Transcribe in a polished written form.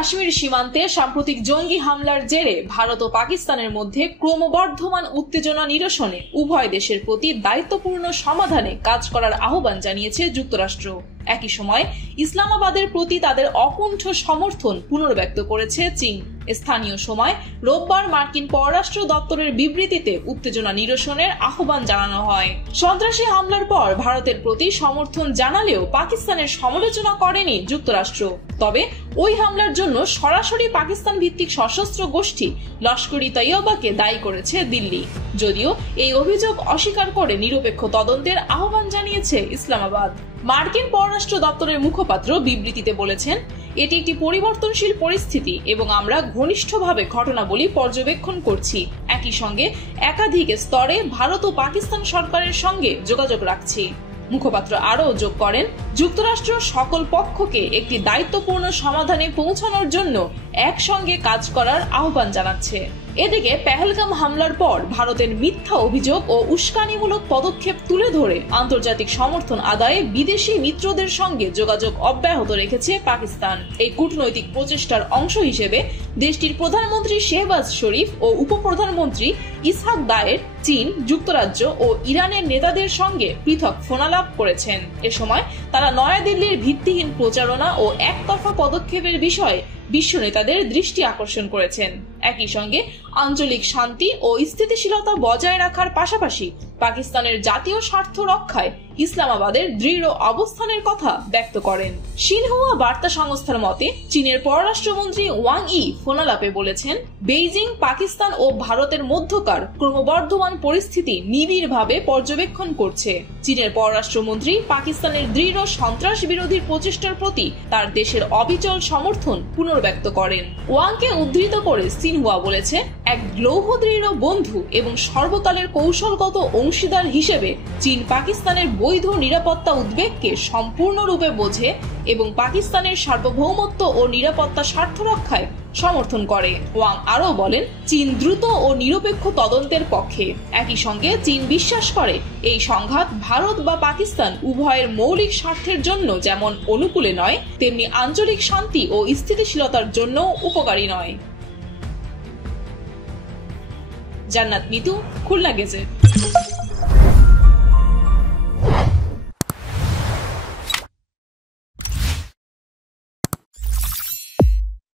কাশ্মীর সীমান্তে সাম্প্রতিক জঙ্গি হামলার জেরে ভারত ও পাকিস্তানের মধ্যে ক্রমবর্ধমান উত্তেজনা নিরসনে উভয় দেশের প্রতি দায়িত্বপূর্ণ সমাধানে কাজ করার আহ্বান জানিয়েছে যুক্তরাষ্ট্র। একই সময় ইসলামাবাদের প্রতি তাদের অকুণ্ঠ সমর্থন পুনর্ব্যক্ত করেছে চীন। স্থানীয় সময় রোববার মার্কিন পররাষ্ট্র দপ্তরের বিবৃতিতে উত্তেজনা নিরসনের আহ্বান জানানো হয়। সন্ত্রাসী হামলার পর ভারতের প্রতি সমর্থন জানালেও পাকিস্তানের সমালোচনা করেনি যুক্তরাষ্ট্র। তবে ওই হামলার জন্য সরাসরি পাকিস্তান ভিত্তিক সশস্ত্র গোষ্ঠী লস্কর-ই-তৈয়বাকে দায়ী করেছে দিল্লি। যদিও এই অভিযোগ অস্বীকার করে নিরপেক্ষ তদন্তের আহ্বান জানিয়েছে ইসলামাবাদ। মার্কিন পররাষ্ট্র দপ্তরের মুখপাত্র বিবৃতিতে বলেছেন, এটি একটি পরিবর্তনশীল পরিস্থিতি এবং আমরা ঘনিষ্ঠভাবে ঘটনাবলী পর্যবেক্ষণ করছি। একই সঙ্গে একাধিক স্তরে ভারত ও পাকিস্তান সরকারের সঙ্গে যোগাযোগ রাখছি। মুখপাত্র আরও যোগ করেন, যুক্তরাষ্ট্র সকল পক্ষকে একটি দায়িত্বপূর্ণ সমাধানে পৌঁছানোর জন্য একসঙ্গে কাজ করার আহ্বান জানাচ্ছে। এদিকে পেহেলগাম হামলার পর ভারতের মিথ্যা অভিযোগ ও উস্কানিমূলক পদক্ষেপ তুলে ধরে আন্তর্জাতিক সমর্থন আদায়ে বিদেশি মিত্রদের সঙ্গে যোগাযোগ অব্যাহত রেখেছে পাকিস্তান। এই কূটনৈতিক প্রচেষ্টার অংশ হিসেবে দেশটির প্রধানমন্ত্রী শেহবাজ শরীফ ও উপপ্রধানমন্ত্রী ইসহাক দায়ের চীন, যুক্তরাজ্য ও ইরানের নেতাদের সঙ্গে পৃথক ফোনালাপ করেছেন। এ সময় তারা নয়াদিল্লির ভিত্তিহীন প্রচারণা ও একতরফা পদক্ষেপের বিষয়ে বিশ্ব নেতাদের দৃষ্টি আকর্ষণ করেছেন। একই সঙ্গে আঞ্চলিক শান্তি ও স্থিতিশীলতা বজায় রাখার পাশাপাশি পাকিস্তানের জাতীয় স্বার্থ রক্ষায় ইসলামাবাদের দৃঢ় অবস্থানের কথা ব্যক্ত করেন। সিনহুয়া বার্তা সংস্থার মতে, চীনের পররাষ্ট্রমন্ত্রী ওয়াং ই ফোনালাপে বলেছেন, বেইজিং পাকিস্তান ও ভারতের মধ্যকার ক্রমবর্ধমান পরিস্থিতি নিবিড়ভাবে পর্যবেক্ষণ করছে। চীনের পররাষ্ট্রমন্ত্রী পাকিস্তানের দৃঢ় সন্ত্রাস বিরোধী প্রচেষ্টার প্রতি তার দেশের অবিচল সমর্থন পুনর্ব্যক্ত করেন। ওয়াংকে উদ্ধৃত করে সিনহুয়া বলেছে, এক লৌহদৃঢ় বন্ধু এবং সর্বকালের কৌশলগত অংশীদার হিসেবে চীন পাকিস্তানের বৈধ নিরাপত্তা উদ্বেগকে সম্পূর্ণরূপে বোঝে এবং পাকিস্তানের সার্বভৌমত্ব ও নিরাপত্তা স্বার্থ রক্ষায় সমর্থন করে। ওয়াং আরও বলেন, চীন দ্রুত ও নিরপেক্ষ তদন্তের পক্ষে। একই সঙ্গে চীন বিশ্বাস করে এই সংঘাত ভারত বা পাকিস্তান উভয়ের মৌলিক স্বার্থের জন্য যেমন অনুকূলে নয়, তেমনি আঞ্চলিক শান্তি ও স্থিতিশীলতার জন্য উপকারী নয়। জান্নাত মিতু, খুলনা গেজেট।